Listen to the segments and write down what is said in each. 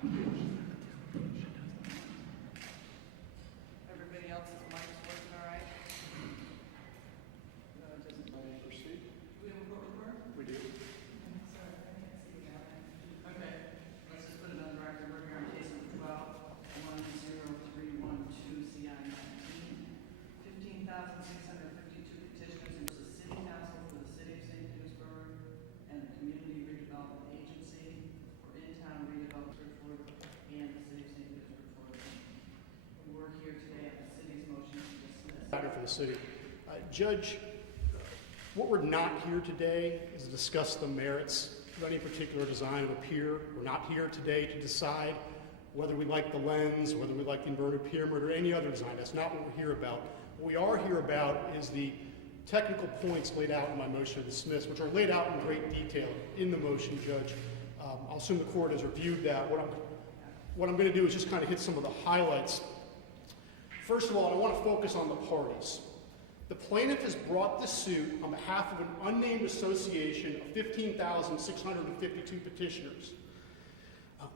Everybody else's mic's working all right? Proceed. Do we have a court report? We do. Sorry, I can't see that. Okay, let's just put it on the record. We're here on case number 12-10312 CI 19. 15,652 petitioners versus City Council for the City of St. Petersburg and the Community Redevelopment Agency for in-town redevelopment for and the City of St. Petersburg, Florida. We're here today on the city's motion to dismiss. Matter for the city. Judge, what we're not here today is to discuss the merits of any particular design of a pier. We're not here today to decide whether we like the lens, whether we like the inverted pyramid, or any other design. That's not what we're here about. What we are here about is the technical points laid out in my motion to dismiss, which are laid out in great detail in the motion, Judge. I'll assume the court has reviewed that. What I'm going to do is just kind of hit some of the highlights. First of all, I want to focus on the parties. The plaintiff has brought this suit on behalf of an unnamed association of 15,652 petitioners.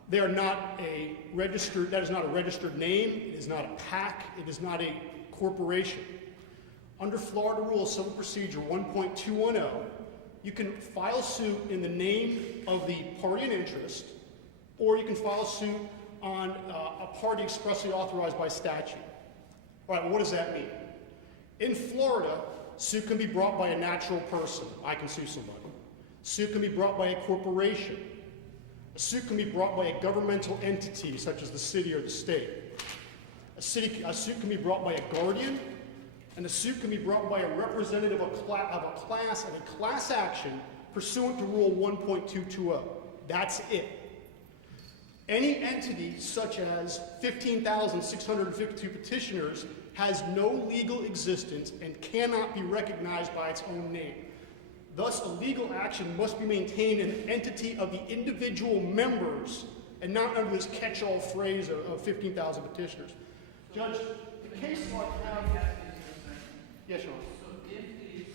They are not a registered, that is not a registered name, it is not a PAC, it is not a corporation. Under Florida Rule of Civil Procedure 1.210, you can file suit in the name of the party in interest, or you can file suit on a party expressly authorized by statute. All right, well, what does that mean? In Florida, suit can be brought by a natural person. I can sue somebody. Suit can be brought by a corporation. A suit can be brought by a governmental entity, such as the city or the state. A suit can be brought by a guardian, and a suit can be brought by a representative of a class and a class action pursuant to Rule 1.220. That's it. Any entity such as 15,652 petitioners has no legal existence and cannot be recognized by its own name. Thus, a legal action must be maintained in the entity of the individual members and not under this catch-all phrase of 15,000 petitioners. Judge, the case law have... Yes, Your Honor. So if these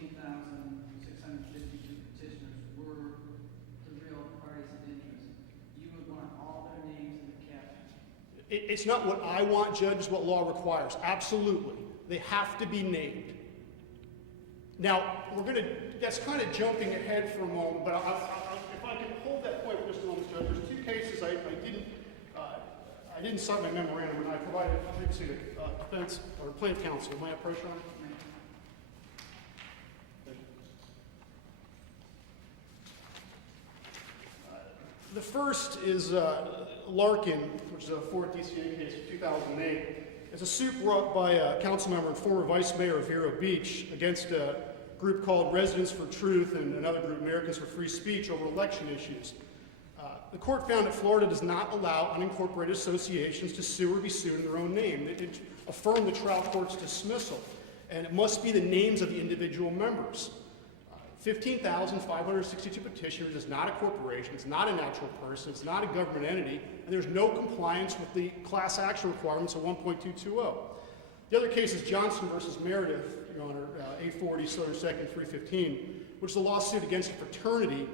15,652 petitioners were the real parties of interest, you would want all their names in the caption? It's not what I want, Judge, it's what law requires. Absolutely. They have to be named. Now, that's kind of jumping ahead for a moment, but if I can hold that point for just a moment, Judge, there's two cases I didn't cite my memorandum, and I provided previously to defense or plaintiff counsel. Am I approach, Your Honor? The first is Larkin, which is a Fort DCA case of 2008. It's a suit brought by a council member and former vice mayor of Vero Beach against a group called Residents for Truth and another group, Americans for Free Speech, over election issues. The court found that Florida does not allow unincorporated associations to sue or be sued in their own name. It affirmed the trial court's dismissal, and it must be the names of the individual members. 15,562 petitioners is not a corporation, it's not a natural person, it's not a government entity, and there's no compliance with the class action requirements of 1.220. The other case is Johnson versus Meredith, Your Honor, 840 Southern 2nd 315, which is a lawsuit against a fraternity,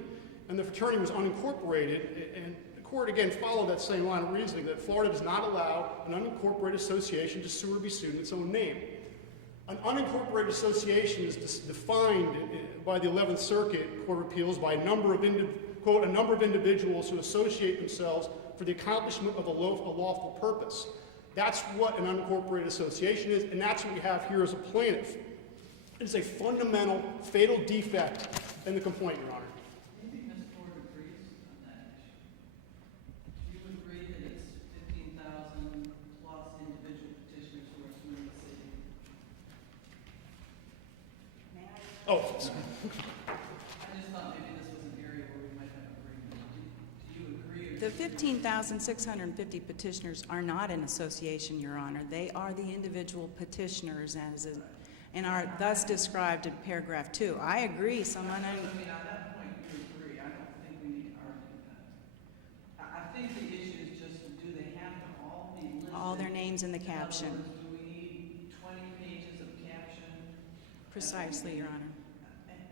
and the fraternity was unincorporated, and the court again followed that same line of reasoning that Florida does not allow an unincorporated association to sue or be sued in its own name. An unincorporated association is defined by the 11th Circuit Court of Appeals by a number of individuals who associate themselves for the accomplishment of a lawful purpose. That's what an unincorporated association is, and that's what we have here as a plaintiff. It is a fundamental, fatal defect in the complaint, Your Honor. Maybe Ms. Ford agrees on that issue. Do you agree that it's 15,000 plus individual petitioners who are suing the city? May I? Oh. I just thought maybe this was an area where we might have agreement. Do you agree? The 15,650 petitioners are not an association, Your Honor. They are the individual petitioners and are thus described in paragraph 2. I agree. Someone. I mean, on that point, you agree. I don't think we need to argue that. I think the issue is just, do they have to all be listed? All their names in the caption. In other words, do we need 20 pages of caption? Precisely, Your Honor.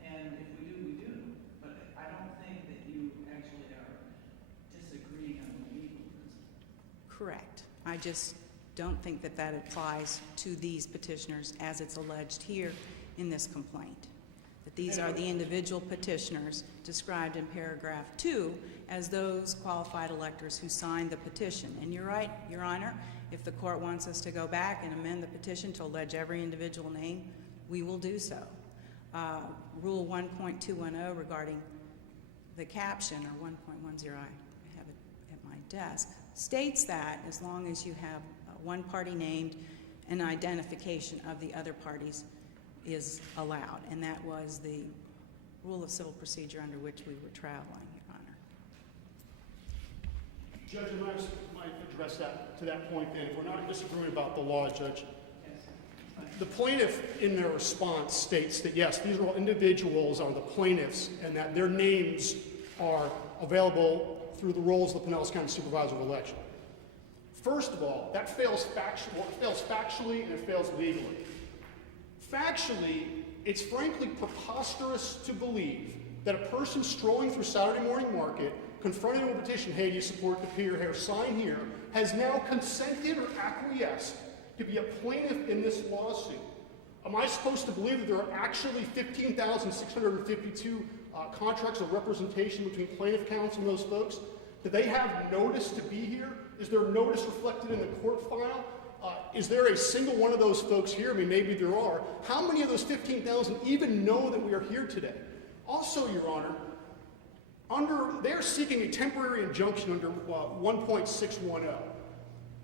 And if we do, we do. But I don't think that you actually are disagreeing on the Correct. I just don't think that that applies to these petitioners as it's alleged here in this complaint. That these are the individual petitioners described in paragraph 2 as those qualified electors who signed the petition. And you're right, Your Honor, if the court wants us to go back and amend the petition to allege every individual name, we will do so. Rule 1.210 regarding the caption, or 1.10, I have it at my desk, states that as long as you have one party named, an identification of the other parties is allowed. And that was the rule of civil procedure under which we were traveling, Your Honor. Judge, I might address that to that point then. If we're not disagreeing about the law, Judge, the plaintiff in their response states that yes, these are all individuals are the plaintiffs and that their names are available through the rolls of the Pinellas County Supervisor of Election. First of all, that fails factually and it fails legally. Factually, it's frankly preposterous to believe that a person strolling through Saturday morning market, confronting a petition, hey, do you support the Pier here, sign here, has now consented or acquiesced to be a plaintiff in this lawsuit. Am I supposed to believe that there are actually 15,652 contracts of representation between plaintiff counsel and those folks? Do they have notice to be here? Is there notice reflected in the court file? Is there a single one of those folks here? I mean, maybe there are. How many of those 15,000 even know that we are here today? Also, Your Honor, they're seeking a temporary injunction under 1.610.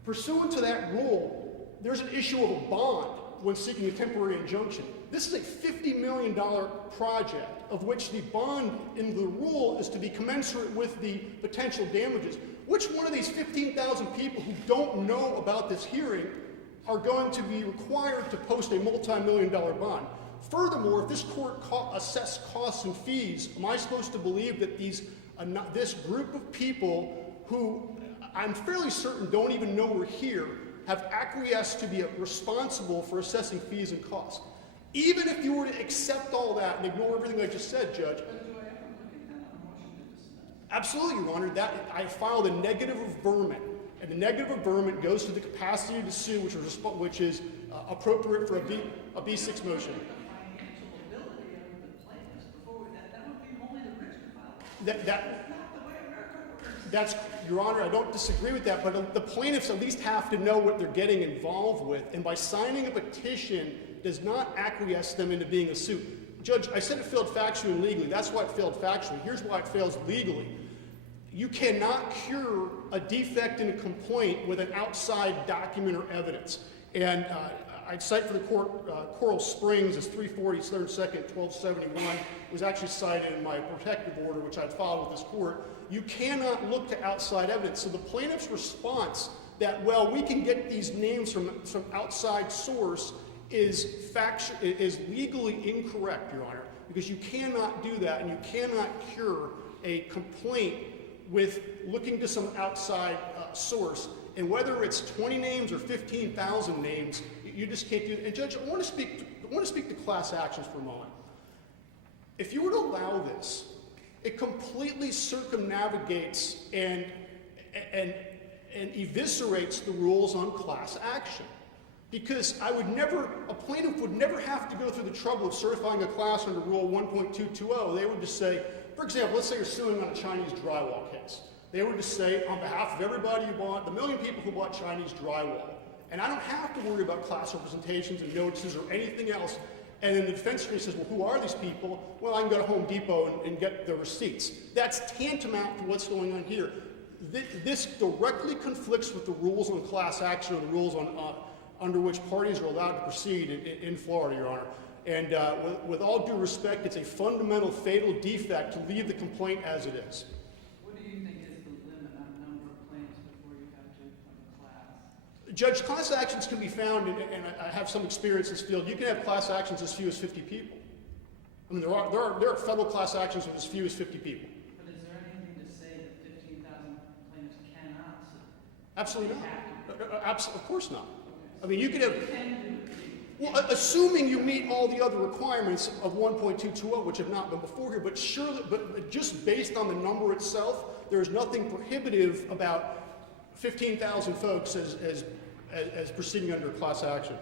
Pursuant to that rule, there's an issue of a bond when seeking a temporary injunction. This is a $50 million project of which the bond in the rule is to be commensurate with the potential damages. Which one of these 15,000 people who don't know about this hearing are going to be required to post a multi-million-dollar bond? Furthermore, if this court assess costs and fees, am I supposed to believe that this group of people who I'm fairly certain don't even know we're here have acquiesced to be responsible for assessing fees and costs? Even if you were to accept all that and ignore everything I just said, Judge. Absolutely, Your Honor. I filed a negative averment, and the negative averment goes to the capacity to sue, which is appropriate for a B6 motion. That's, Your Honor, I don't disagree with that, but the plaintiffs at least have to know what they're getting involved with, and by signing a petition does not acquiesce them into being a suit. Judge, I said it failed factually and legally. That's why it failed factually. Here's why it fails legally. You cannot cure a defect in a complaint with an outside document or evidence. And I'd cite for the court, Coral Springs is 340 3rd 2nd 1271. It was actually cited in my protective order, which I'd filed with this court. You cannot look to outside evidence. So the plaintiff's response that, well, we can get these names from some outside source is legally incorrect, Your Honor, because you cannot do that, and you cannot cure a complaint with looking to some outside source. And whether it's 20 names or 15,000 names, you just can't do it. And Judge, I want to speak to class actions for a moment. If you were to allow this, it completely circumnavigates and eviscerates the rules on class action. Because a plaintiff would never have to go through the trouble of certifying a class under Rule 1.220. They would just say, for example, let's say you're suing on a Chinese drywall case. They would just say, on behalf of everybody who bought, the million people who bought Chinese drywall, and I don't have to worry about class representations and notices or anything else. And then the defense attorney says, well, who are these people? Well, I can go to Home Depot and get the receipts. That's tantamount to what's going on here. This directly conflicts with the rules on class action or the rules on under which parties are allowed to proceed in Florida, Your Honor. And with all due respect, it's a fundamental fatal defect to leave the complaint as it is. What do you think is the limit on the number of plaintiffs before you have to have a class? Judge, class actions can be found, and I have some experience in this field. You can have class actions as few as 50 people. I mean, there are federal class actions with as few as 50 people. But is there anything to say that 15,000 plaintiffs cannot sue? Absolutely not. Of course not. I mean, you could have, well, assuming you meet all the other requirements of 1.220, which have not been before here, but surely, but just based on the number itself, there is nothing prohibitive about 15,000 folks as proceeding under class action.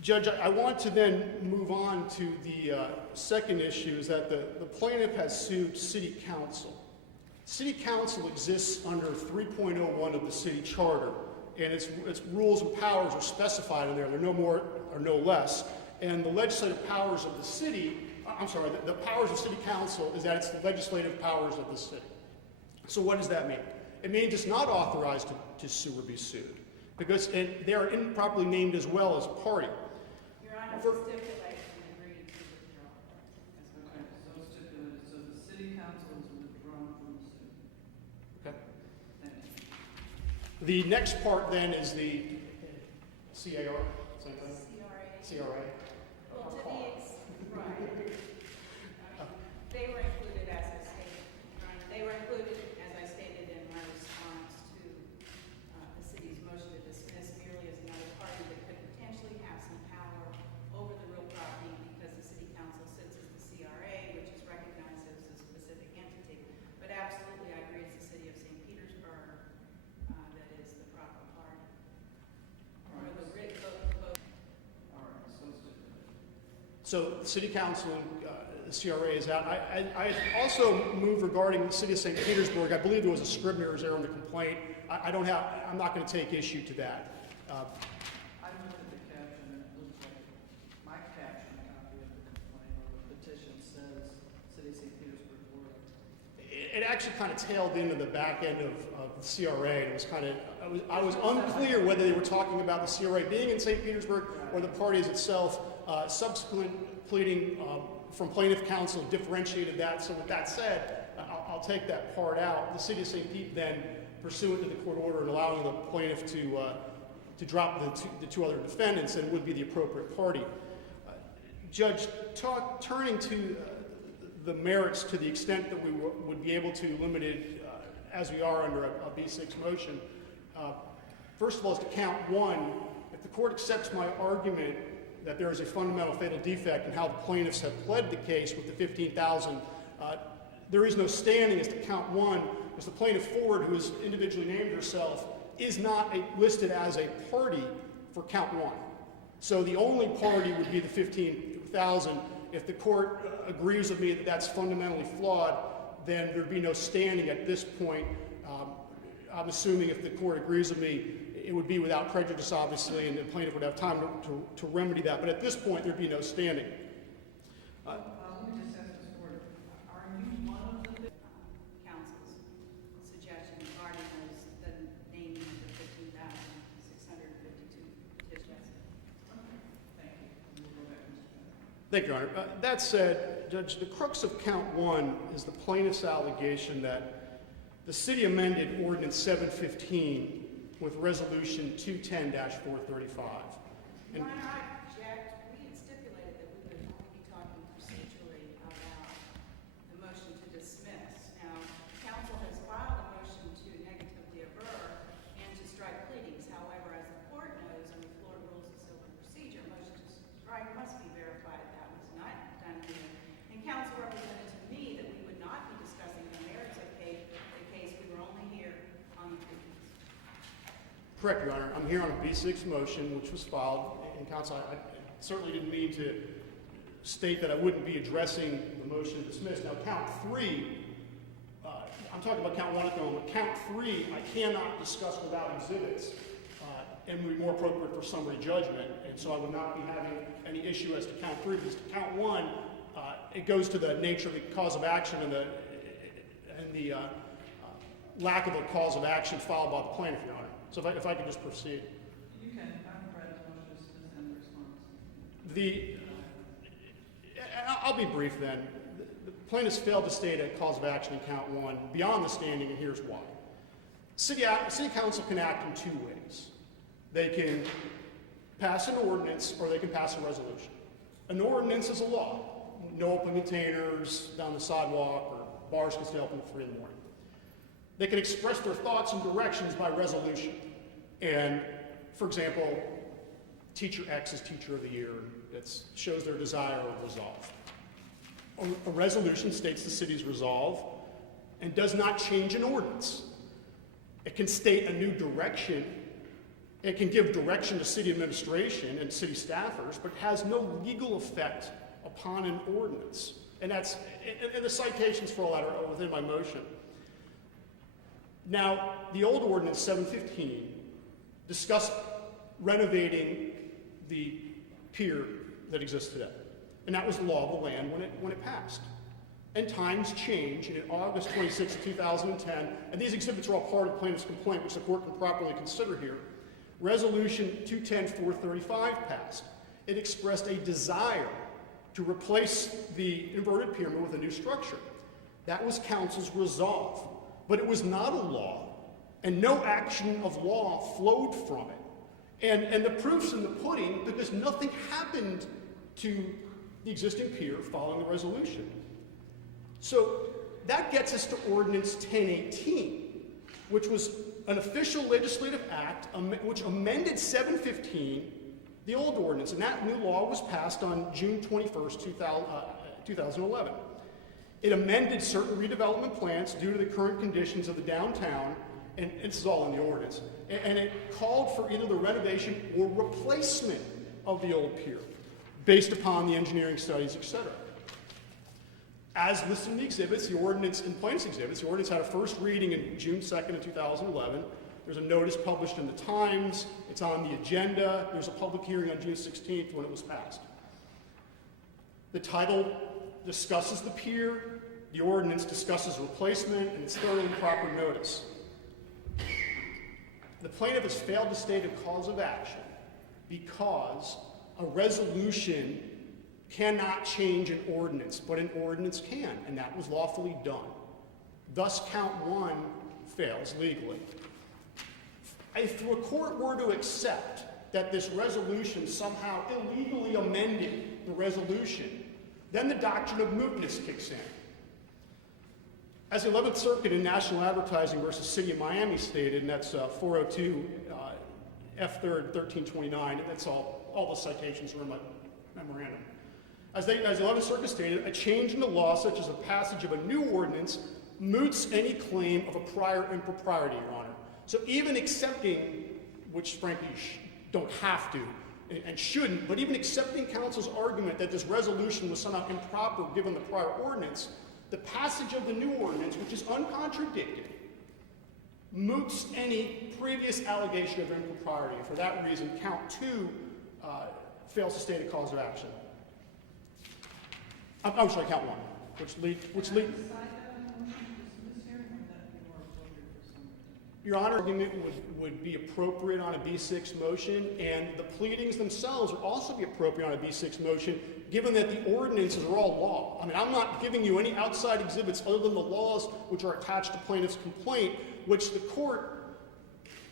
Judge, I want to then move on to the second issue, is that the plaintiff has sued City Council. City Council exists under 3.01 of the city charter, and its rules and powers are specified in there. They're no more or no less. And the legislative powers of the city, the powers of City Council is that it's the legislative powers of the city. So what does that mean? It means it's not authorized to sue or be sued, because they are improperly named as well as party. Your Honor, stipulation agreed to withdraw. Okay, so stipulated, so the city council is withdrawn from the suit. Okay. Thank you. The next part then is the CAR, same thing? CRA. Well, right. They were included, as I stated, Your Honor, they were included, as I stated in my response to the city's motion to dismiss, merely as another party that could potentially have some power over the real property, because the city council sits as the CRA, which is recognized as a specific entity. But absolutely, I agree, it's the city of St. Petersburg that is the proper party. All right. Or the writ vote. All right, so stipulated. So the City Council and the CRA is out. I also moved regarding the city of St. Petersburg. I believe there was a Scribner's error in the complaint. I'm not going to take issue to that. I looked at the caption, and it looks like my caption copy of the complaint or the petition says City of St. Petersburg, Florida. It actually kind of tailed into the back end of the CRA. And it was kind of, I was unclear whether they were talking about the CRA being in St. Petersburg or the parties itself. Subsequent pleading from plaintiff counsel differentiated that. So with that said, I'll take that part out. The city of St. Pete then, pursuant to the court order and allowing the plaintiff to drop the two other defendants, and would be the appropriate party. Judge, turning to the merits to the extent that we would be able to limit it as we are under a B6 motion. First of all, as to count one, if the court accepts my argument that there is a fundamental fatal defect in how the plaintiffs have pled the case with the 15,000, there is no standing as to count one, because the plaintiff Ford, who has individually named herself, is not listed as a party for count one. So the only party would be the 15,000. If the court agrees with me that that's fundamentally flawed, then there'd be no standing at this point. I'm assuming if the court agrees with me, it would be without prejudice, obviously, and the plaintiff would have time to remedy that. But at this point, there'd be no standing. Let me just ask this board, are you one of the Council's suggestion regarding the naming of the 15,652 petitions. Thank you. We'll go back, Mr. Bennett. Thank you, Your Honor. That said, Judge, the crux of count one is the plaintiff's allegation that the city amended Ordinance 715 with Resolution 210-435. Your Honor, I object. We had stipulated that we would only be talking procedurally about the motion to dismiss. Now, council has filed a motion to negatively aver and to strike pleadings. However, as the court knows, under Florida Rules of Civil Procedure, motion to strike must be verified. That was not done here. And council represented to me that we would not be discussing the merits of the case. We were only here on the pleadings. Correct, Your Honor. I'm here on a B6 motion, which was filed in council. I certainly didn't mean to state that I wouldn't be addressing the motion to dismiss. Now, count three, I'm talking about count one at the moment. Count three, I cannot discuss without exhibits, and would be more appropriate for summary judgment. And so I would not be having any issue as to count three, because to count one, it goes to the nature of the cause of action and the lack of a cause of action filed by the plaintiff, Your Honor. So if I could just proceed. You can. I'm ready to motion to dismiss and response. I'll be brief then. The plaintiffs failed to state a cause of action in count one beyond the standing, and here's why. City council can act in two ways. They can pass an ordinance or they can pass a resolution. An ordinance is a law. No open containers down the sidewalk, or bars can stay open till 3 in the morning. They can express their thoughts and directions by resolution. And, for example, teacher X is teacher of the year. It shows their desire or resolve. A resolution states the city's resolve. and does not change an ordinance. It can state a new direction. It can give direction to city administration and city staffers, but has no legal effect upon an ordinance. And the citations for all that are within my motion. Now, the old ordinance 715 discussed renovating the pier that exists today. And that was the law of the land when it passed. And times change, and in August 26, 2010, and these exhibits are all part of the plaintiff's complaint, which the court can properly consider here, Resolution 210-435 passed. It expressed a desire to replace the inverted pyramid with a new structure. That was council's resolve. But it was not a law, and no action of law flowed from it. And the proof's in the pudding because nothing happened to the existing pier following the resolution. So that gets us to Ordinance 1018, which was an official legislative act which amended 715, the old ordinance, and that new law was passed on June 21st, 2011. It amended certain redevelopment plans due to the current conditions of the downtown, and this is all in the ordinance, and it called for either the renovation or replacement of the old pier, based upon the engineering studies, etc. As listed in the exhibits, the ordinance, in plaintiff's exhibits, the ordinance had a first reading in June 2nd of 2011. There's a notice published in the Times. It's on the agenda. There's a public hearing on June 16th when it was passed. The title discusses the pier. The ordinance discusses replacement, and it's thoroughly proper notice. The plaintiff has failed to state a cause of action because a resolution cannot change an ordinance, but an ordinance can, and that was lawfully done. Thus, count one fails legally. If the court were to accept that this resolution somehow illegally amended the resolution, then the doctrine of mootness kicks in. As the 11th Circuit in National Advertising versus City of Miami stated, and that's 402 F3rd 1329, and that's all the citations are in my memorandum. As the 11th Circuit stated, a change in the law, such as the passage of a new ordinance, moots any claim of a prior impropriety, Your Honor. So even accepting, which frankly don't have to and shouldn't, but even accepting counsel's argument that this resolution was somehow improper given the prior ordinance, the passage of the new ordinance, which is uncontradicted, moots any previous allegation of impropriety. For that reason, count two fails to state a cause of action. I'm sorry, count one, which lead. Your Honor, argument would be appropriate on a B6 motion, and the pleadings themselves would also be appropriate on a B6 motion, given that the ordinances are all law. I mean, I'm not giving you any outside exhibits other than the laws which are attached to plaintiff's complaint, which the court,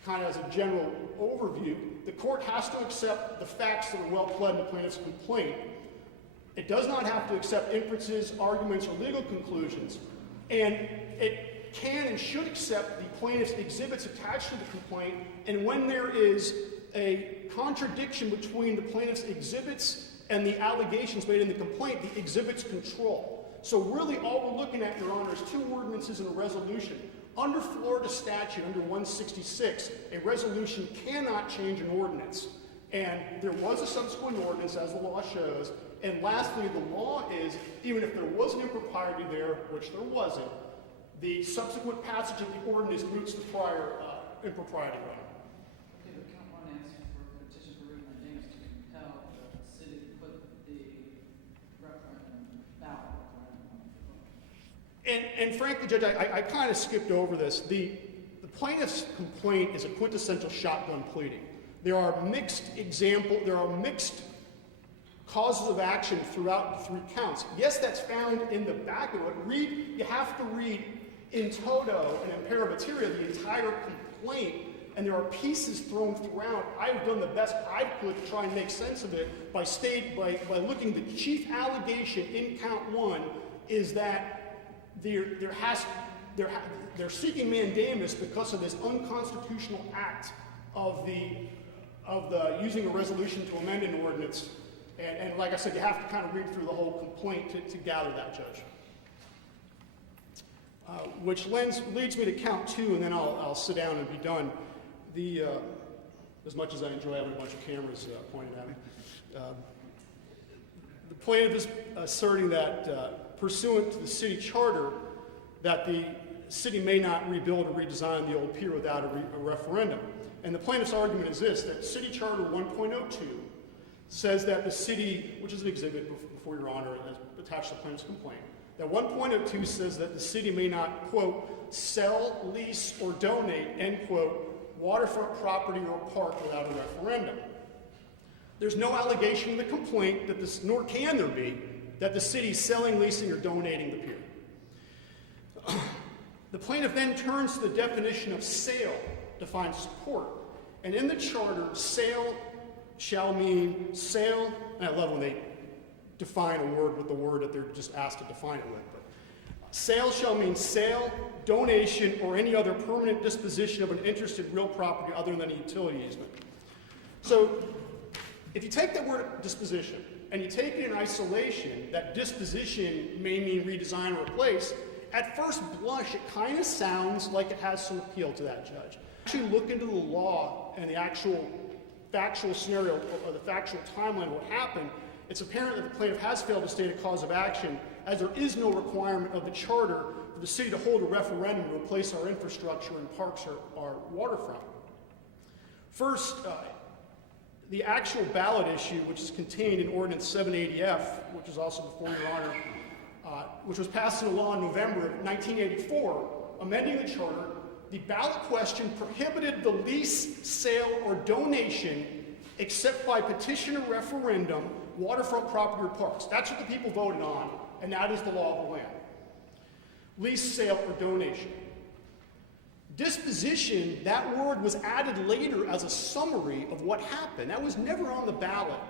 kind of as a general overview, the court has to accept the facts that are well pled in the plaintiff's complaint. It does not have to accept inferences, arguments, or legal conclusions, and it can and should accept the plaintiff's exhibits attached to the complaint, and when there is a contradiction between the plaintiff's exhibits and the allegations made in the complaint, the exhibits control. So really all we're looking at, Your Honor, is two ordinances and a resolution. Under Florida statute, under 166, a resolution cannot change an ordinance. And there was a subsequent ordinance, as the law shows. And lastly, the law is, even if there was an impropriety there, which there wasn't, the subsequent passage of the ordinance moots the prior impropriety. Okay, but count one asks for a petition for written mandamus to compel the city to put the referendum ballot referendum on the vote. And frankly, Judge, I kind of skipped over this. The plaintiff's complaint is a quintessential shotgun pleading. There are mixed causes of action throughout the three counts. Yes, that's found in the back of it. You have to read in toto and in parabateria the entire complaint, and there are pieces thrown throughout. I've done the best I could to try and make sense of it by looking. The chief allegation in count one is that they're seeking mandamus because of this unconstitutional act of the using a resolution to amend an ordinance. And like I said, you have to kind of read through the whole complaint to gather that, Judge. which leads me to count 2, and then I'll sit down and be done. As much as I enjoy having a bunch of cameras pointed at me, the plaintiff is asserting that pursuant to the city charter, that the city may not rebuild or redesign the old pier without a referendum. And the plaintiff's argument is this, that City Charter 1.02 says that the city, which is an exhibit before Your Honor, as attached to the plaintiff's complaint, that 1.02 says that the city may not, quote, sell, lease, or donate, end quote, waterfront property or park without a referendum. There's no allegation in the complaint that this, nor can there be, that the city is selling, leasing, or donating the pier. The plaintiff then turns to the definition of sale to find support. And in the charter, sale shall mean sale, and I love when they define a word with the word that they're just asked to define it with. But sale shall mean sale, donation, or any other permanent disposition of an interest in real property other than a utility easement. So if you take the word disposition and you take it in isolation, that disposition may mean redesign or replace, at first blush it kind of sounds like it has some appeal to that judge. Actually look into the law and the actual factual scenario or the factual timeline of what happened, it's apparent that the plaintiff has failed to state a cause of action, as there is no requirement of the charter for the city to hold a referendum to replace our infrastructure and parks or our waterfront. First, the actual ballot issue, which is contained in Ordinance 780F, which is also before Your Honor, which was passed into law in November of 1984, amending the charter, the ballot question prohibited the lease, sale, or donation except by petition or referendum, waterfront property or parks. That's what the people voted on, and that is the law of the land. Lease, sale, or donation. Disposition, that word was added later as a summary of what happened. That was never on the ballot.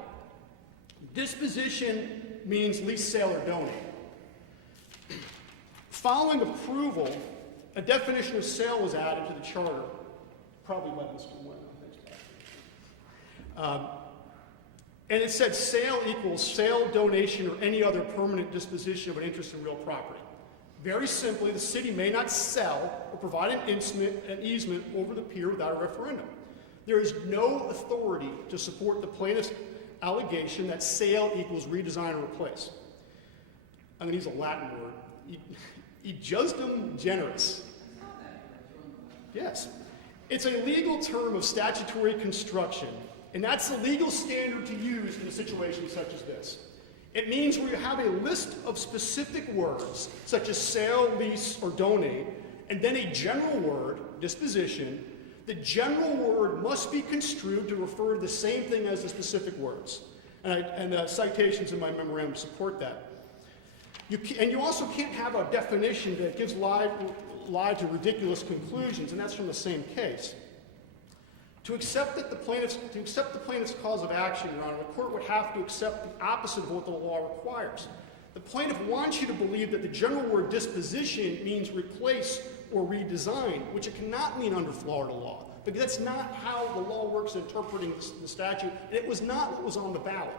Disposition means lease, sale, or donate. Following approval, a definition of sale was added to the charter, probably by Mr. Wynn, I think. And it said sale equals sale, donation, or any other permanent disposition of an interest in real property. Very simply, the city may not sell or provide an easement over the pier without a referendum. There is no authority to support the plaintiff's allegation that sale equals redesign or replace. I'm going to use a Latin word. Ejusdem generis. Yes. It's a legal term of statutory construction, and that's the legal standard to use in a situation such as this. It means where you have a list of specific words, such as sale, lease, or donate, and then a general word, disposition. The general word must be construed to refer to the same thing as the specific words. And the citations in my memorandum support that. You also can't have a definition that gives lie to ridiculous conclusions, and that's from the same case. To accept the plaintiff's cause of action, Your Honor, the court would have to accept the opposite of what the law requires. The plaintiff wants you to believe that the general word disposition means replace or redesign, which it cannot mean under Florida law, because that's not how the law works in interpreting the statute, and it was not what was on the ballot.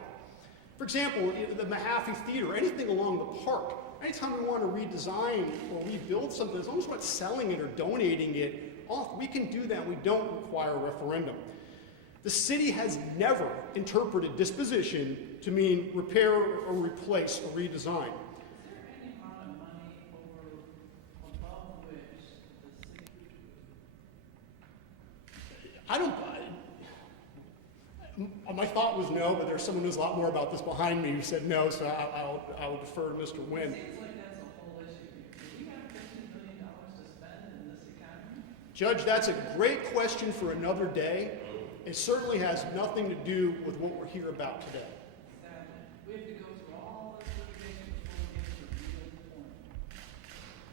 For example, the Mahaffey Theater, anything along the park, anytime we want to redesign or rebuild something, as long as we're not selling it or donating it off, we can do that. We don't require a referendum. The city has never interpreted disposition to mean repair or replace or redesign. Is there any amount of money above which the city? I don't. My thought was no, but there's someone who knows a lot more about this behind me who said no, so I'll defer to Mr. Wynn. It seems like that's a whole issue. Do we have $15 million to spend in this economy? Judge, that's a great question for another day. It certainly has nothing to do with what we're here about today. Exactly. We have to go through all this litigation before we get to the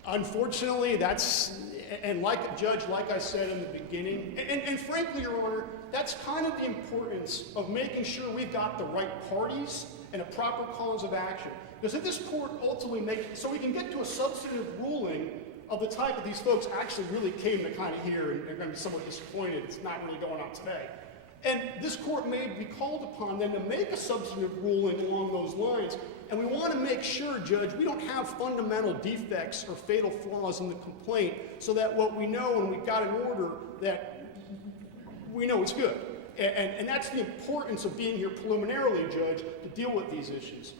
real point. Unfortunately, that's, and like Judge, like I said in the beginning, and frankly, Your Honor, that's kind of the importance of making sure we've got the right parties and a proper cause of action. Because if this court ultimately so we can get to a substantive ruling of the type that these folks actually really came to kind of hear, and they're going to be somewhat disappointed it's not really going on today. And this court may be called upon then to make a substantive ruling along those lines. And we want to make sure, Judge, we don't have fundamental defects or fatal flaws in the complaint so that what we know when we've got an order that we know it's good. And that's the importance of being here preliminarily, Judge, to deal with these issues.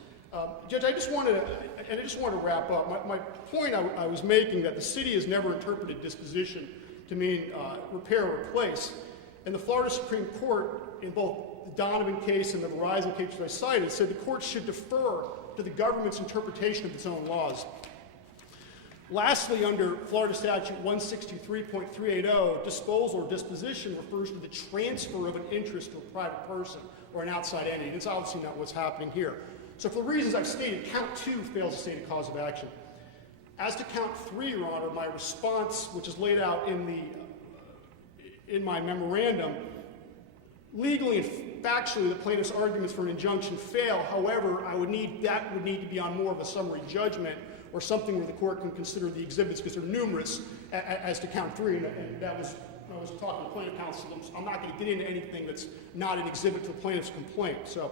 Judge, I just wanted to wrap up. My point I was making that the city has never interpreted disposition to mean repair or replace. And the Florida Supreme Court, in both the Donovan case and the Verizon case that I cited, said the court should defer to the government's interpretation of its own laws. Lastly, under Florida Statute 163.380, disposal or disposition refers to the transfer of an interest to a private person or an outside entity. That's obviously not what's happening here. So for the reasons I've stated, count 2 fails to state a cause of action. As to count 3, Your Honor, my response, which is laid out in my memorandum, legally and factually, the plaintiff's arguments for an injunction fail. However, that would need to be on more of a summary judgment or something where the court can consider the exhibits, because they're numerous, as to count 3. And that was, when I was talking to plaintiff counsel, I'm not going to get into anything that's not an exhibit to the plaintiff's complaint. So,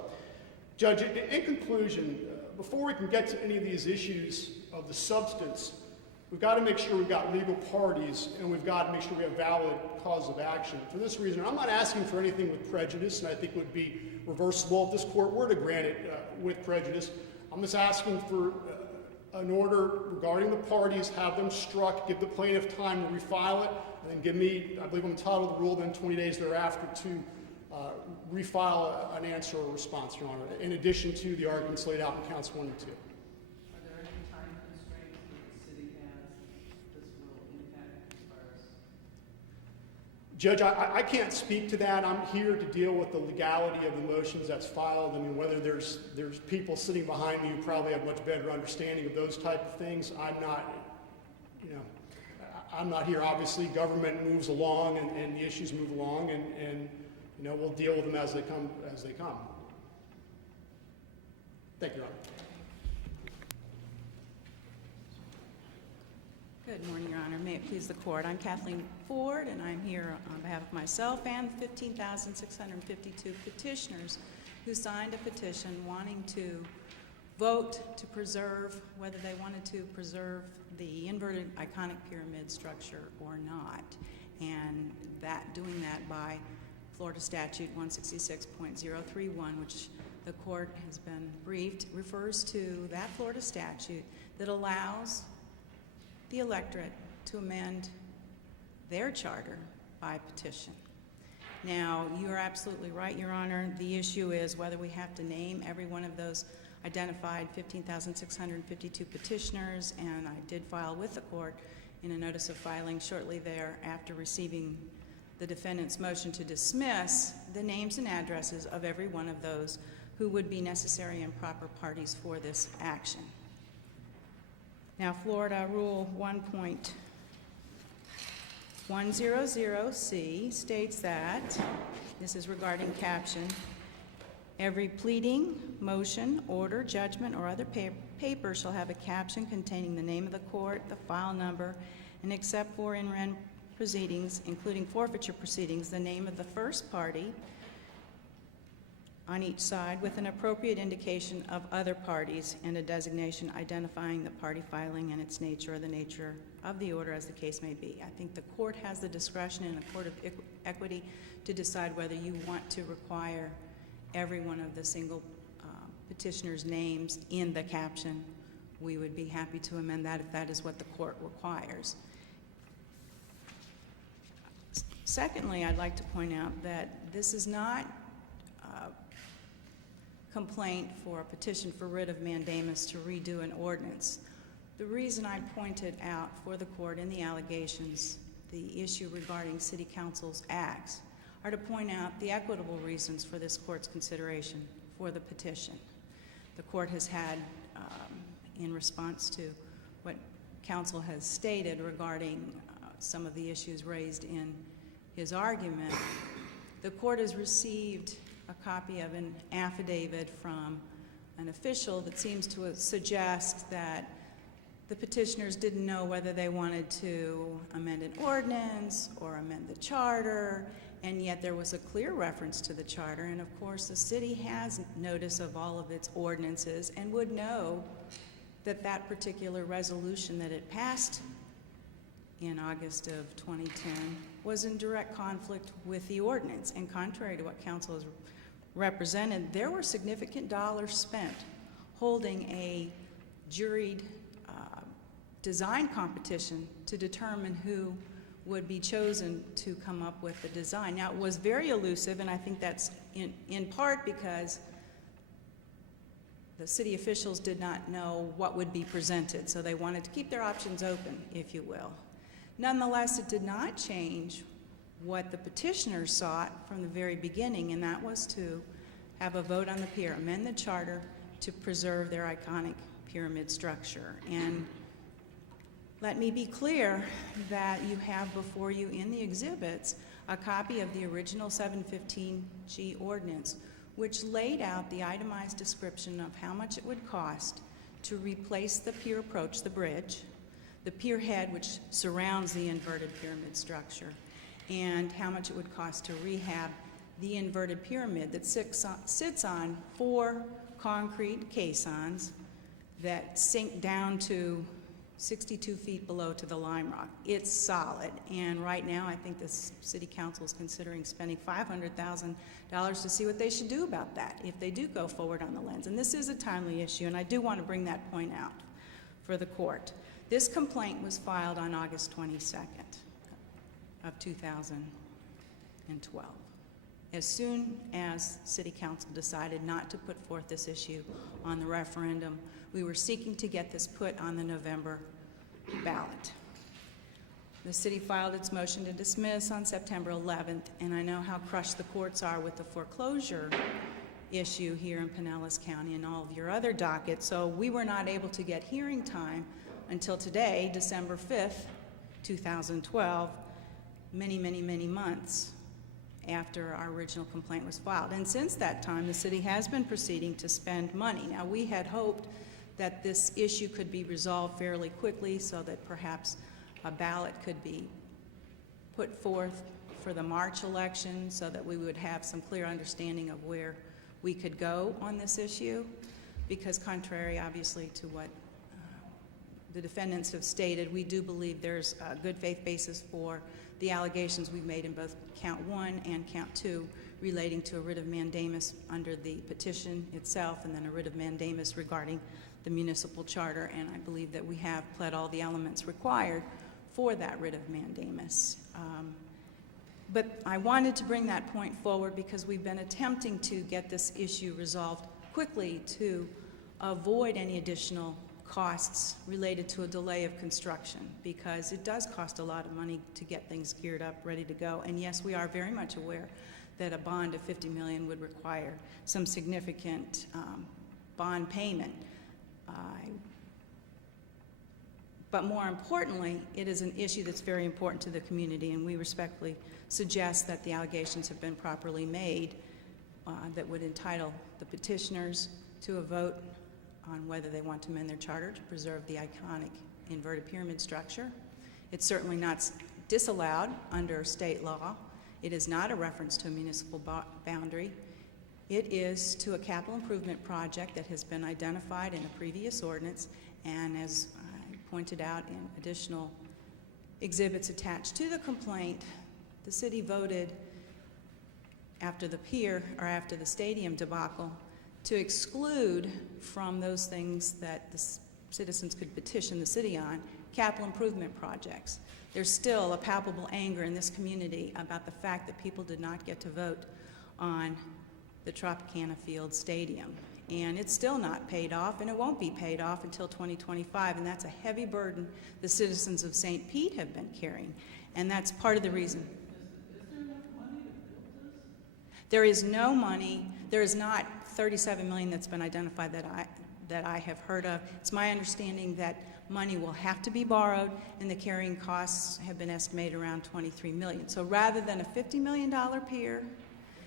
Judge, in conclusion, before we can get to any of these issues of the substance, we've got to make sure we've got legal parties, and we've got to make sure we have valid cause of action. For this reason, I'm not asking for anything with prejudice, and I think it would be reversible if this court were to grant it with prejudice. I'm just asking for an order regarding the parties, have them struck, give the plaintiff time to refile it, and then give me, I believe I'm entitled to the rule, then 20 days thereafter to refile an answer or response, Your Honor, in addition to the arguments laid out in counts 1 and 2. Are there any time constraints that the city has this will impact as far as? Judge, I can't speak to that. I'm here to deal with the legality of the motions that's filed. I mean, whether there's people sitting behind me who probably have much better understanding of those type of things, I'm not here. Obviously, government moves along and the issues move along, and we'll deal with them as they come. Thank you, Your Honor. Good morning, Your Honor. May it please the Court. I'm Kathleen Ford, and I'm here on behalf of myself and 15,652 petitioners who signed a petition wanting to vote to preserve, whether they wanted to preserve the inverted iconic pyramid structure or not, and doing that by Florida Statute 166.031, which the Court has been briefed, refers to that Florida statute that allows the electorate to amend their charter by petition. Now, you're absolutely right, Your Honor. The issue is whether we have to name every one of those identified 15,652 petitioners, and I did file with the Court in a notice of filing shortly thereafter receiving the defendant's motion to dismiss the names and addresses of every one of those who would be necessary and proper parties for this action. Now, Florida Rule 1.100C states that, this is regarding caption, every pleading, motion, order, judgment, or other paper shall have a caption containing the name of the court, the file number, and except for in rem proceedings, including forfeiture proceedings, the name of the first party on each side with an appropriate indication of other parties and a designation identifying the party filing and its nature or the nature of the order as the case may be. I think the court has the discretion in a court of equity to decide whether you want to require every one of the single petitioner's names in the caption. We would be happy to amend that if that is what the court requires. Secondly, I'd like to point out that this is not a complaint for a petition for writ of mandamus to redo an ordinance. The reason I pointed out for the court in the allegations the issue regarding City Council's acts are to point out the equitable reasons for this court's consideration for the petition. The court has had, in response to what counsel has stated regarding some of the issues raised in his argument, the court has received a copy of an affidavit from an official that seems to suggest that the petitioners didn't know whether they wanted to amend an ordinance or amend the charter, and yet there was a clear reference to the charter, and of course the city has notice of all of its ordinances and would know that that particular resolution that it passed in August of 2010 was in direct conflict with the ordinance. And contrary to what council has represented, there were significant dollars spent holding a juried design competition to determine who would be chosen to come up with the design. Now, it was very elusive, and I think that's in part because the city officials did not know what would be presented, so they wanted to keep their options open, if you will. Nonetheless, it did not change what the petitioners sought from the very beginning, and that was to have a vote on the pier, amend the charter to preserve their iconic pyramid structure. And let me be clear that you have before you in the exhibits a copy of the original 715G ordinance, which laid out the itemized description of how much it would cost to replace the pier approach, the bridge, the pier head, which surrounds the inverted pyramid structure, and how much it would cost to rehab the inverted pyramid that sits on 4 concrete caissons that sink down to 62 feet below to the lime rock. It's solid, and right now I think the city council is considering spending $500,000 to see what they should do about that if they do go forward on the lens. And this is a timely issue, and I do want to bring that point out for the court. This complaint was filed on August 22nd of 2012. As soon as City Council decided not to put forth this issue on the referendum, we were seeking to get this put on the November ballot. The city filed its motion to dismiss on September 11th, and I know how crushed the courts are with the foreclosure issue here in Pinellas County and all of your other dockets, so we were not able to get hearing time until today, December 5th, 2012, many, many, many months after our original complaint was filed. And since that time, the city has been proceeding to spend money. Now, we had hoped that this issue could be resolved fairly quickly so that perhaps a ballot could be put forth for the March election so that we would have some clear understanding of where we could go on this issue, because contrary, obviously, to what the defendants have stated, we do believe there's a good faith basis for the allegations we've made in both count 1 and count 2 relating to a writ of mandamus under the petition itself, and then a writ of mandamus regarding the municipal charter, and I believe that we have pled all the elements required for that writ of mandamus. But I wanted to bring that point forward because we've been attempting to get this issue resolved quickly to avoid any additional costs related to a delay of construction, because it does cost a lot of money to get things geared up, ready to go. And yes, we are very much aware that a bond of $50 million would require some significant bond payment. But more importantly, it is an issue that's very important to the community, and we respectfully suggest that the allegations have been properly made that would entitle the petitioners to a vote on whether they want to amend their charter to preserve the iconic inverted pyramid structure. It's certainly not disallowed under state law. It is not a reference to a municipal boundary. It is to a capital improvement project that has been identified in a previous ordinance, and as I pointed out in additional exhibits attached to the complaint, the city voted after the pier, or after the stadium debacle, to exclude from those things that the citizens could petition the city on capital improvement projects. There's still a palpable anger in this community about the fact that people did not get to vote on the Tropicana Field Stadium. And it's still not paid off, and it won't be paid off until 2025, and that's a heavy burden the citizens of St. Pete have been carrying. And that's part of the reason. Is there enough money to build this? There is no money. There is not $37 million that's been identified that I have heard of. It's my understanding that money will have to be borrowed, and the carrying costs have been estimated around $23 million. So rather than a $50 million pier,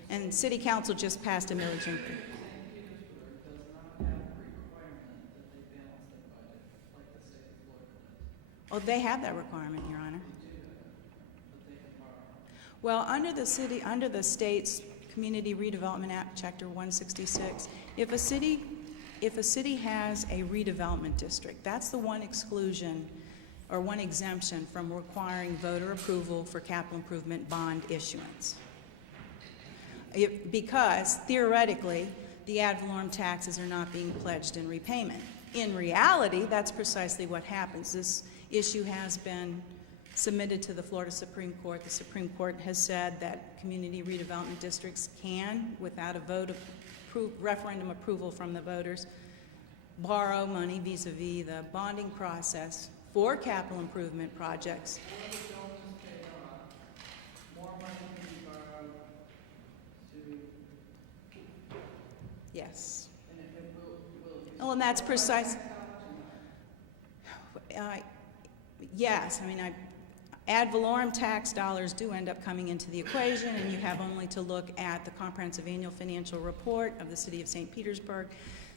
and City Council just passed a millage increase. Petersburg does not have a requirement that they balance their budget like the state of Florida does. Oh, they have that requirement, Your Honor. They do, but they can borrow. Well, under the state's Community Redevelopment Act, Chapter 166, if a city has a redevelopment district, that's the one exclusion or one exemption from requiring voter approval for capital improvement bond issuance. Because theoretically, the ad valorem taxes are not being pledged in repayment. In reality, that's precisely what happens. This issue has been submitted to the Florida Supreme Court. The Supreme Court has said that community redevelopment districts can, without a vote of referendum approval from the voters, borrow money vis-a-vis the bonding process for capital improvement projects. What if the donors pay off? More money can be borrowed to, Yes. and it will. Well, and that's precise. Yes, I mean, ad valorem tax dollars do end up coming into the equation, and you have only to look at the comprehensive annual financial report of the city of St. Petersburg.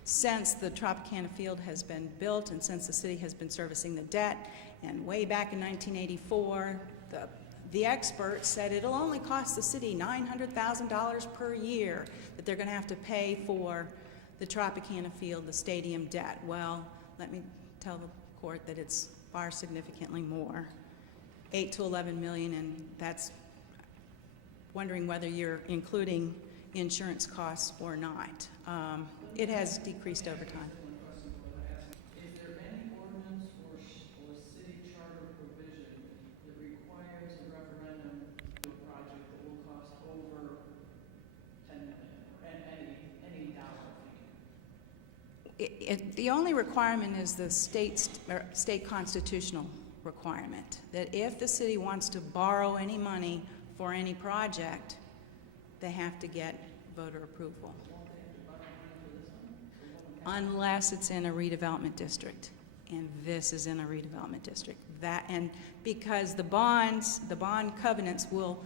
Since the Tropicana field has been built and since the city has been servicing the debt, and way back in 1984, the experts said it'll only cost the city $900,000 per year that they're going to have to pay for the Tropicana field, the stadium debt. Well, let me tell the court that it's far significantly more, 8 to 11 million, and that's wondering whether you're including insurance costs or not. It has decreased over time. Is there any ordinance or city charter provision that requires a referendum to a project that will cost over 10 million, or any dollar figure? The only requirement is the state constitutional requirement, that if the city wants to borrow any money for any project, they have to get voter approval. Unless it's in a redevelopment district, and this is in a redevelopment district. And because the bond covenants will.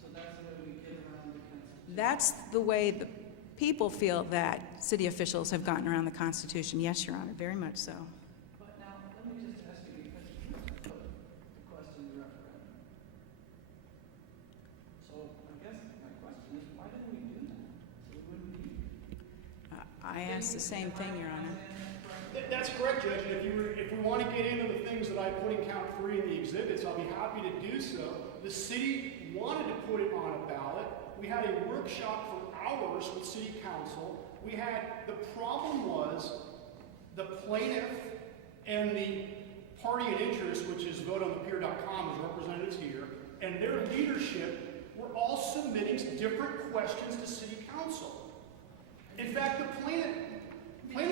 So that's the way we get around the Constitution. That's the way the people feel that city officials have gotten around the Constitution. Yes, Your Honor, very much so. But now, let me just ask you, because you put the question to referendum. So I guess my question is, why didn't we do that? So we wouldn't be. I asked the same thing, Your Honor. That's correct, Judge. And if we want to get into the things that I put in count 3 in the exhibits, I'll be happy to do so. The city wanted to put it on a ballot. We had a workshop for hours with city council. The problem was the plaintiff and the party in interest, which is voteonthepier.com, as representatives here, and their leadership were all submitting different questions to city council. In fact, the plaintiff. Yeah,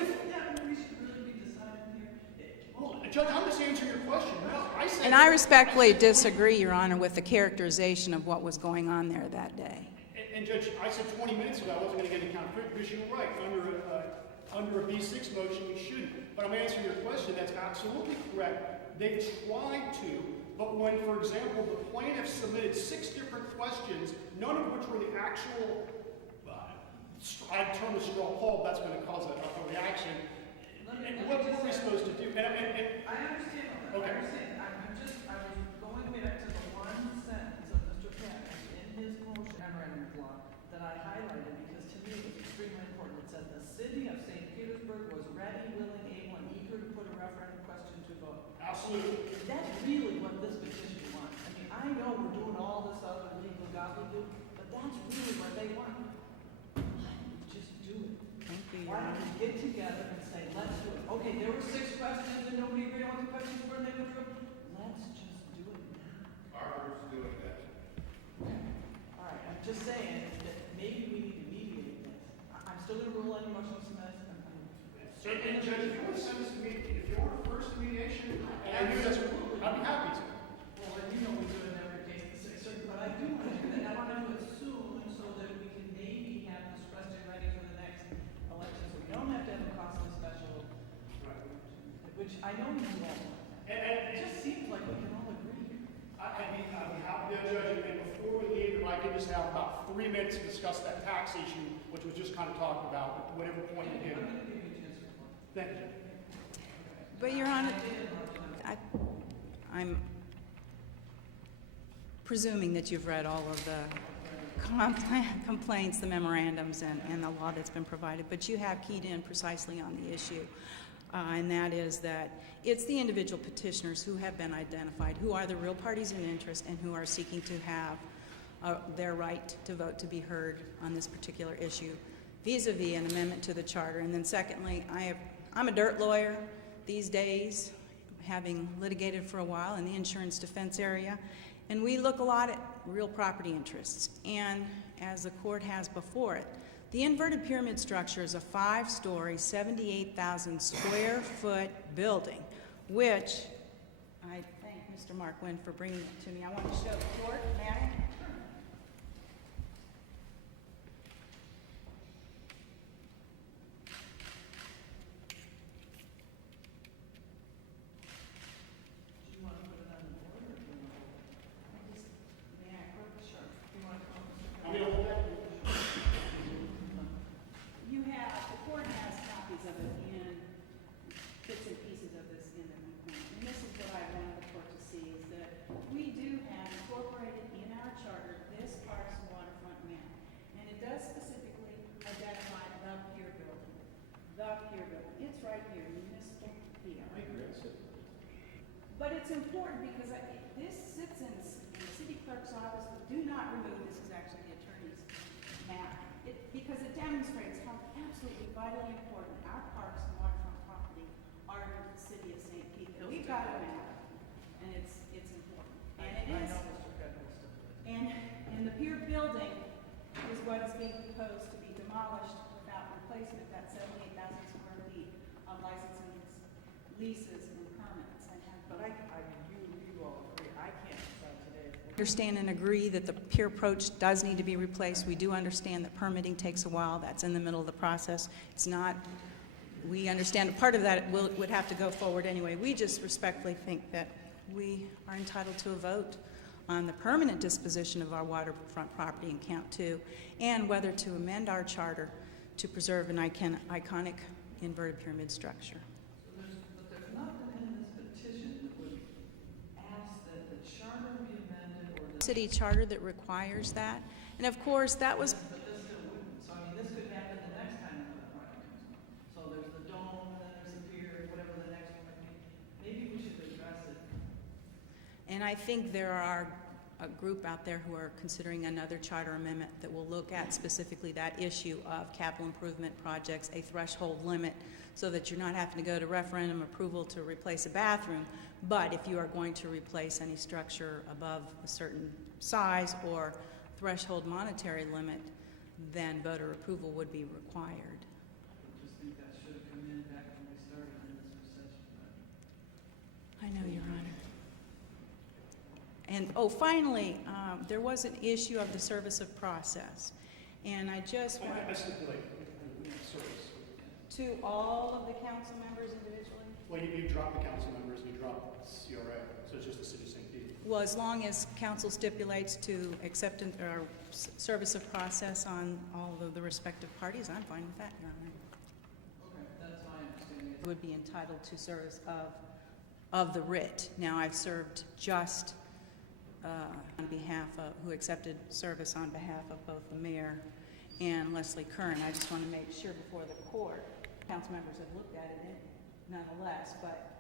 we should really be deciding here. Well, Judge, I'm just answering your question. No, I said. And I respectfully disagree, Your Honor, with the characterization of what was going on there that day. And Judge, I said 20 minutes ago I wasn't going to get into count 3 because you're right. Under a B6 motion, we shouldn't. But I'm answering your question. That's absolutely correct. They tried to, but when, for example, the plaintiff submitted 6 different questions, none of which were the actual. I'd term a straw poll, that's going to cause a reaction. What were we supposed to do? I understand all that. Okay. I understand. I was going back to the one sentence of Mr. Pettis in his motion memorandum block that I highlighted because to me it was extremely important. It said the city of St. Petersburg was ready, willing, able, and eager to put a referendum question to vote. Absolutely. That's really what this petition wants. I mean, I know we're doing all this other legal gobbledygook, but that's really what they want. Just do it. Thank you, Your Why don't Honor. we get together and say, let's do it. Okay, there were 6 questions and nobody agreed on what the questions were and they withdrew. Let's just do it now. Harvard's doing that. All right, I'm just saying that maybe we need to mediate this. I'm still gonna rule on your motion to dismiss. And Judge, if you want to send this to me, if you want to first mediation, and I knew that's I'd be happy to. Well, and you know we do it in every case, but I do want to do that. I want to do it soon so that we can maybe have this question ready for the next election. So we don't have to have a costly special, which I know you all want. It just seems like we can all agree. I'd be happy to, Judge, and before we leave, if I could just have about 3 minutes to discuss that tax issue, which was just kind of talked about, at whatever point you I'm get. going to give you a chance to respond. Thank you, Judge. But, Your Honor, I'm presuming that you've read all of the complaints, the memorandums, and the law that's been provided, but you have keyed in precisely on the issue, and that is that it's the individual petitioners who have been identified, who are the real parties in interest, and who are seeking to have their right to vote to be heard on this particular issue, vis-a-vis an amendment to the charter. And then secondly, I'm a dirt lawyer these days, having litigated for a while in the insurance defense area, and we look a lot at real property interests. And as the court has before it, the inverted pyramid structure is a 5-story, 78,000 square foot building, which I thank Mr. Mark Wynn for bringing it to me. I want to show the court, madam. You have, the court has copies of it in bits and pieces of this in the complaint. And this is what I wanted the court to see, is that we do have incorporated in our charter this Parks and Waterfront map. And it does specifically identify the pier building. The pier building. It's right here, municipal pier. But it's important because this sits in the city clerk's office, but do not remove, this is actually the attorney's map, because it demonstrates how absolutely vitally important our parks and waterfront property are to the city of St. Pete. We've got a map, and it's important. And it is, and the pier building is what is being proposed to be demolished without replacement, that 78,000 square feet of licenses, leases, and permits. But you all agree, I can't decide today. Understand and agree that the pier approach does need to be replaced. We do understand that permitting takes a while. That's in the middle of the process. It's not, we understand a part of that would have to go forward anyway. We just respectfully think that we are entitled to a vote on the permanent disposition of our waterfront property in Camp 2 and whether to amend our charter to preserve an iconic inverted pyramid structure. But there's nothing in this petition that would ask that the charter be amended or the City charter that requires that. And of course, that was but this still wouldn't. So I mean, this could happen the next time another project comes up. So there's the dome, and then there's the pier, whatever the next one might be. Maybe we should address it. And I think there are a group out there who are considering another charter amendment that will look at specifically that issue of capital improvement projects, a threshold limit, so that you're not having to go to referendum approval to replace a bathroom. But if you are going to replace any structure above a certain size or threshold monetary limit, then voter approval would be required. I just think that should have come in back when we started in this recession. I know, Your Honor. And, oh, finally, there was an issue of the service of process. And I just want to all of the council members individually? Well, you drop the council members and you drop CRA, so it's just the city of St. Pete. Well, as long as council stipulates to accept or service of process on all of the respective parties, I'm fine with that, Your Honor. Okay, that's my understanding. Would be entitled to service of the writ. Now, I've served just on behalf of, who accepted service on behalf of both the mayor and Leslie Kern. I just want to make sure before the court, council members have looked at it nonetheless, but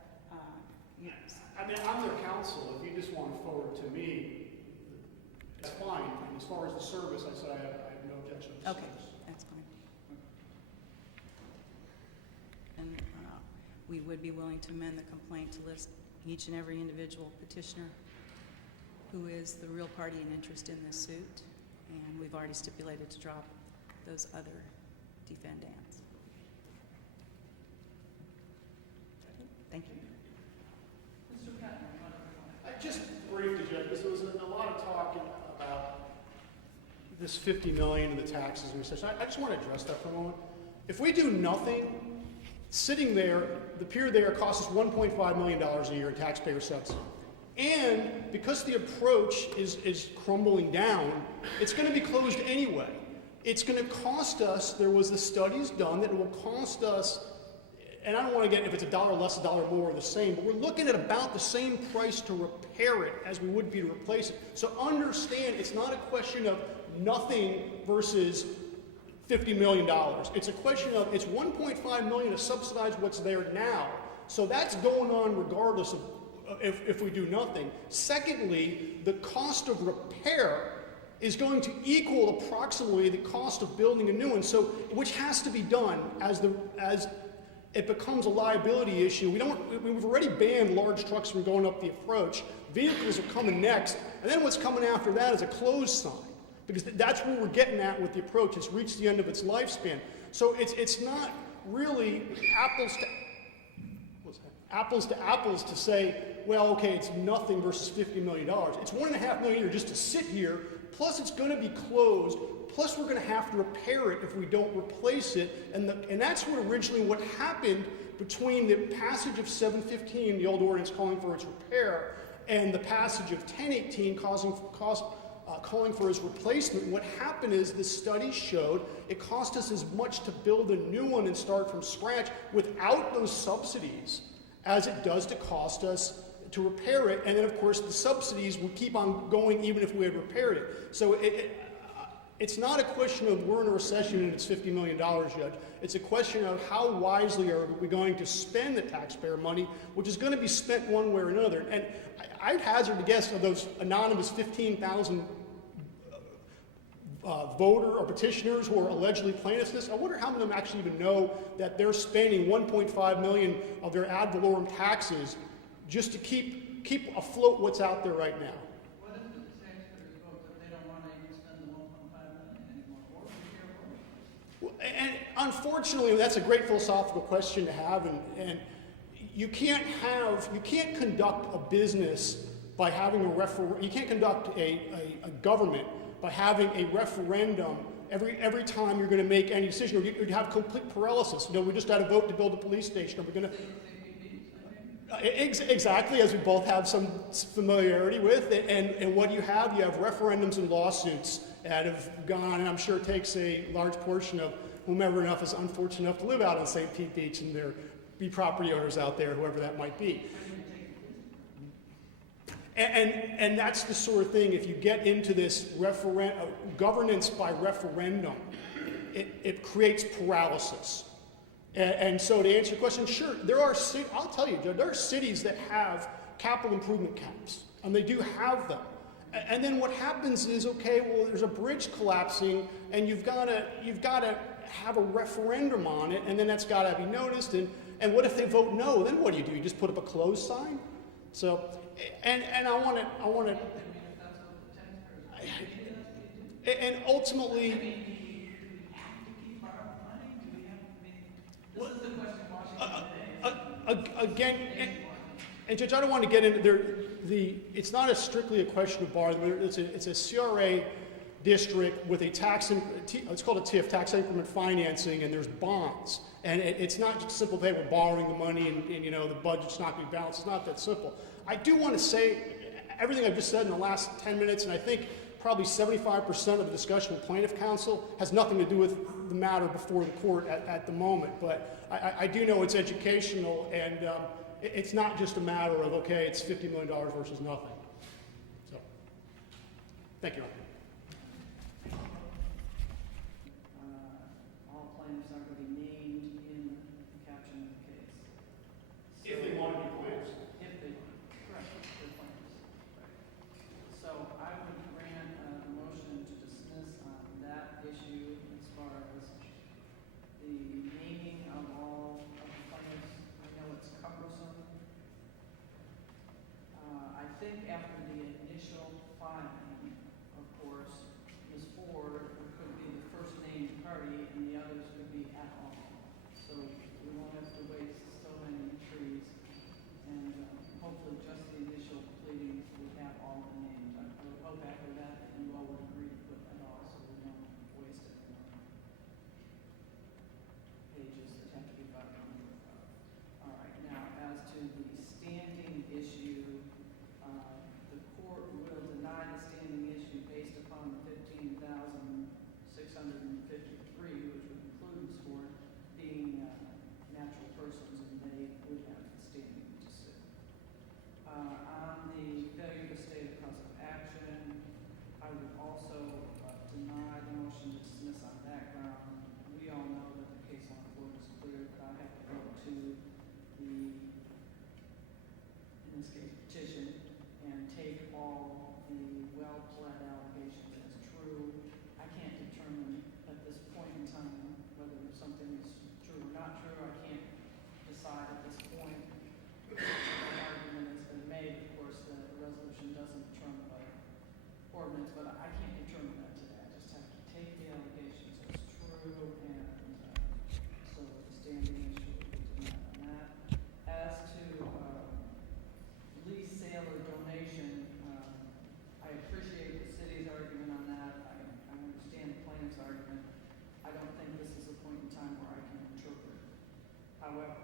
yes. I mean, I'm their counsel. If you just want to forward to me, it's fine. And as far as the service, I said I have no objection to Okay, service. that's fine. And we would be willing to amend the complaint to list each and every individual petitioner who is the real party in interest in this suit, and we've already stipulated to drop those other defendants. Thank you. Mr. Patton, you want to reply? Just briefly, Judge, because there was a lot of talk about this $50 million in the taxes and recession. I just want to address that for a moment. If we do nothing, sitting there, the pier there costs us $1.5 million a year in taxpayer subsidy. And because the approach is crumbling down, it's going to be closed anyway. It's going to cost us, there was the studies done that it will cost us and I don't want to get if it's $1 less, $1 more, or the same, but we're looking at about the same price to repair it as we would be to replace it. So understand, it's not a question of nothing versus $50 million. It's a question of, it's $1.5 million to subsidize what's there now. So that's going on regardless of if we do nothing. Secondly, the cost of repair is going to equal approximately the cost of building a new one. So, which has to be done as it becomes a liability issue. We've already banned large trucks from going up the approach. Vehicles are coming next, and then what's coming after that is a closed sign, because that's where we're getting at with the approach. It's reached the end of its lifespan. So it's not really apples to apples to say, well, okay, it's nothing versus $50 million. It's $1.5 million a year just to sit here, plus it's going to be closed, plus we're going to have to repair it if we don't replace it. And that's what originally what happened between the passage of 715, the old ordinance calling for its repair, and the passage of 1018 calling for its replacement. What happened is the study showed it cost us as much to build a new one and start from scratch without those subsidies as it does to cost us to repair it. And then, of course, the subsidies would keep on going even if we had repaired it. So it's not a question of we're in a recession and it's $50 million, Judge. It's a question of how wisely are we going to spend the taxpayer money, which is going to be spent one way or another. And I'd hazard to guess of those anonymous 15,000 voter or petitioners who are allegedly plaintiffs in this, I wonder how many of them actually even know that they're spending $1.5 million of their ad valorem taxes just to keep afloat what's out there right now. What if the taxpayers vote that they don't want to even spend the $1.5 million anymore? Or be careful. And unfortunately, that's a great philosophical question to have, and you can't conduct a business by having you can't conduct a government by having a referendum every time you're going to make any decision, or you'd have complete paralysis. You know, we just had a vote to build a police station. Are we going to? Exactly, as we both have some familiarity with, and what you have referendums and lawsuits that have gone, and I'm sure it takes a large portion of whomever enough is unfortunate enough to live out on St. Pete Beach, and there be property owners out there, whoever that might be. And that's the sort of thing, if you get into this governance by referendum, it creates paralysis. And so to answer your question, sure, I'll tell you, there are cities that have capital improvement caps, and they do have them. And then what happens is, okay, well, there's a bridge collapsing, and you've got to have a referendum on it, and then that's got to be noticed. And what if they vote no? Then what do? You just put up a closed sign? So, and I want to, and ultimately. Again, and Judge, I don't want to get into it's not strictly a question of borrowing. It's a CRA district with it's called a TIF, tax increment financing, and there's bonds. And it's not just simple, hey, we're borrowing the money and the budget's not going to be balanced. It's not that simple. I do want to say everything I've just said in the last 10 minutes, and I think probably 75% of the discussion with plaintiff counsel has nothing to do with the matter before the court at the moment. But I do know it's educational, and it's not just a matter of, okay, it's $50 million versus nothing. So, thank you. All plaintiffs are going to be named in the caption of the case. If they want to be plaintiffs. If they want. Correct. They're plaintiffs. Right. So I would grant a motion to dismiss on that issue as far as the naming of all of the plaintiffs. I know it's cumbersome. I think after the initial filing, of course, would also deny the motion to dismiss on that ground. We all know that the case on the floor is clear, but I have to go to the, in this case, petition, and take all the well-pled allegations as true. I can't determine at this point in time whether something is true or not true. I can't decide at this point. An argument has been made, of course, that the resolution doesn't determine by ordinance, but I can't determine that today. I just have to take the allegations as true, and so the standing issue would be denied on that. As to lease, sale, or donation, I appreciate the city's argument on that. I understand the plaintiff's argument. I don't think this is a point in time where I can interpret. However,